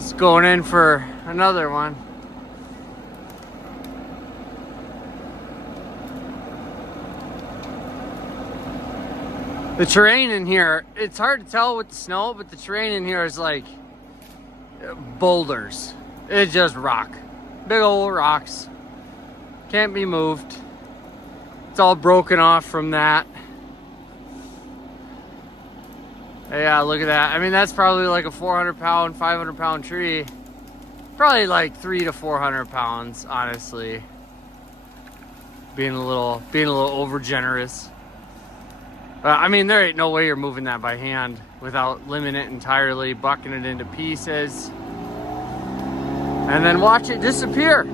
Just going in for another one. The terrain in here, it's hard to tell with the snow, but the terrain in here is like boulders. It's just rock. Big old rocks. Can't be moved. It's all broken off from that. Yeah, look at that. I mean, that's probably like a 400-pound, 500-pound tree. Probably like 300 to 400 pounds, honestly. Being a little over generous. I mean, there ain't no way you're moving that by hand without limbing it entirely, bucking it into pieces, and then watch it disappear.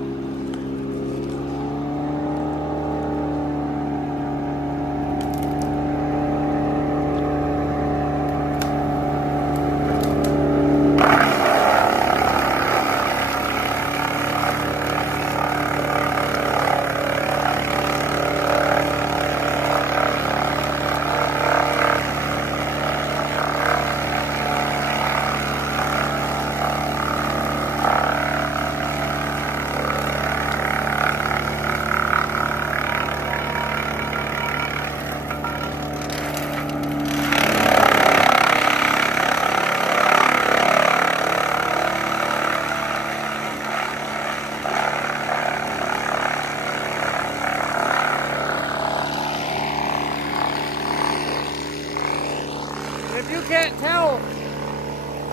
If you can't tell,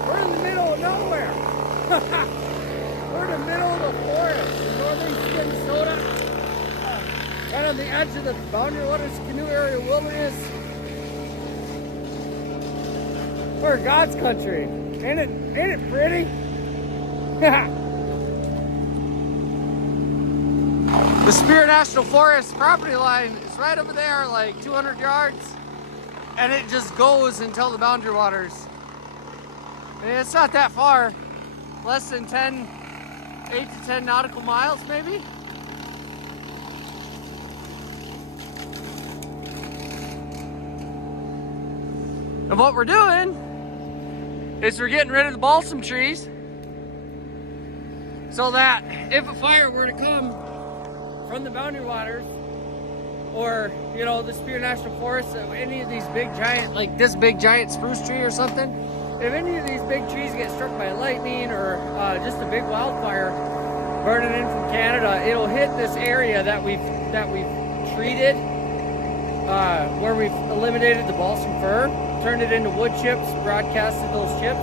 we're in the middle of nowhere. We're in the middle of the forest in northeast Minnesota. Right on the edge of the Boundary Waters Canoe area wilderness. We're God's country. Ain't it pretty? The Spear National Forest property line is right over there, like 200 yards. And it just goes until the Boundary Waters. And it's not that far. Less than 8 to 10 nautical miles, maybe? And what we're doing is we're getting rid of the balsam trees so that if a fire were to come from the Boundary Waters, or, you know, the Spear National Forest, any of these big giant, like this big giant spruce tree or something, if any of these big trees get struck by lightning or just a big wildfire burning in from Canada, it'll hit this area that we've treated, where we've eliminated the balsam fir, turned it into wood chips, broadcasted those chips,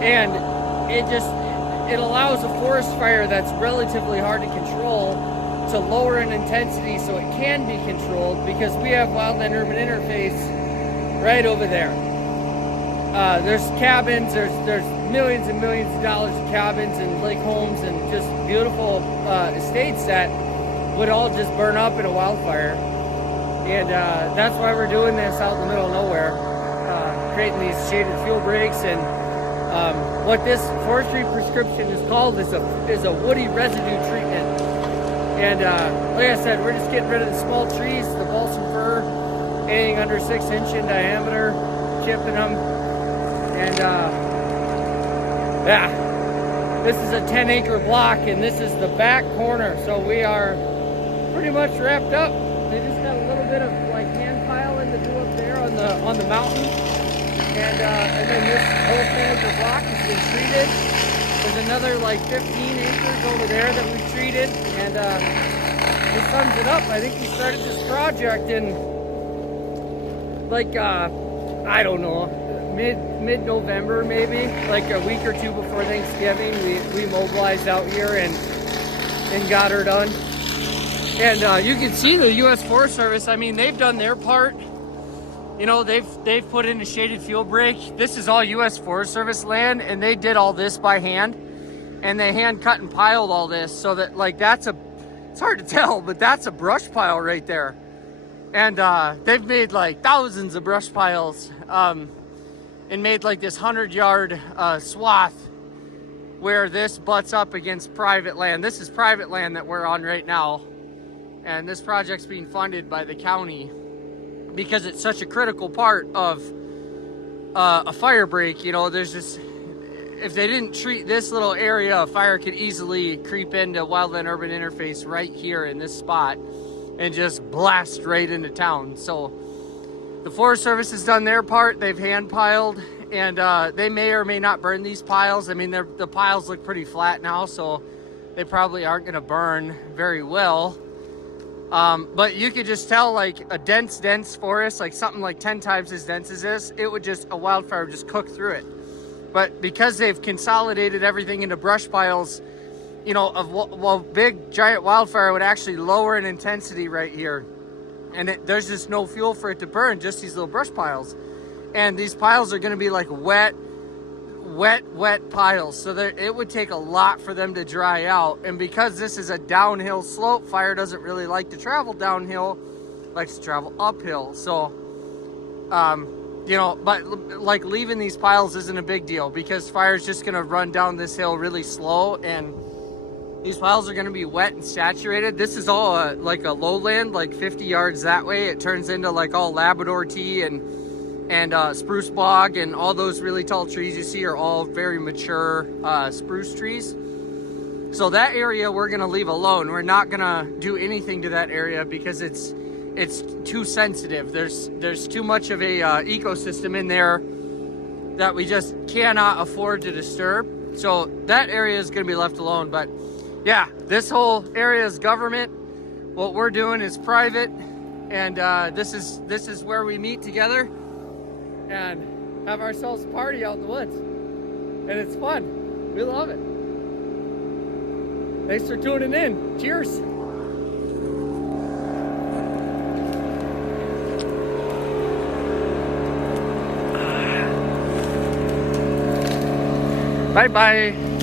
and it allows a forest fire that's relatively hard to control to lower in intensity so it can be controlled, because we have wildland-urban interface right over there. There's cabins, there's millions and millions of dollars of cabins and lake homes and just beautiful estates that would all just burn up in a wildfire. And that's why we're doing this out in the middle of nowhere, creating these shaded fuel breaks. And what this forestry prescription is called is a woody residue treatment. And like I said, we're just getting rid of the small trees, the balsam fir, anything under 6 inch in diameter, chipping them. And yeah, this is a 10-acre block, and this is the back corner. So we are pretty much wrapped up. They just got a little bit of like hand piling to do up there on the mountain, and then this whole 10-acre block has been treated. There's another like 15 acres over there that we've treated, and this sums it up. I think we started this project in like I don't know, mid-November maybe, like a week or two before Thanksgiving. We mobilized out here and got her done. And you can see the U.S. Forest Service. I mean, they've done their part. You know, they've put in a shaded fuel break. This is all U.S. Forest Service land, and they did all this by hand. And they hand cut and piled all this so that, like, it's hard to tell, but that's a brush pile right there. And they've made like thousands of brush piles and made like this 100-yard swath where this butts up against private land. This is private land that we're on right now. And this project's being funded by the county, because it's such a critical part of a fire break. You know, there's just, if they didn't treat this little area, a fire could easily creep into wildland urban interface right here in this spot and just blast right into town. So the Forest Service has done their part. They've hand piled, and they may or may not burn these piles. I mean, the piles look pretty flat now, so they probably aren't going to burn very well. But you could just tell, like a dense forest, like something like 10 times as dense as this, a wildfire would just cook through it. But because they've consolidated everything into brush piles, you know, big giant wildfire would actually lower in intensity right here. And there's just no fuel for it to burn, just these little brush piles. And these piles are gonna be like wet piles. So it would take a lot for them to dry out. And because this is a downhill slope, fire doesn't really like to travel downhill, likes to travel uphill. So, you know, but like leaving these piles isn't a big deal because fire's just gonna run down this hill really slow, and these piles are gonna be wet and saturated. This is all like a lowland, like 50 yards that way. It turns into like all Labrador tea and spruce bog, and all those really tall trees you see are all very mature spruce trees. So that area we're gonna leave alone. We're not gonna do anything to that area because it's too sensitive. There's too much of a ecosystem in there that we just cannot afford to disturb. So that area is gonna be left alone. But yeah, this whole area is government. What we're doing is private, and this is where we meet together and have ourselves a party out in the woods. And it's fun. We love it. Thanks for tuning in. Cheers. Bye-bye.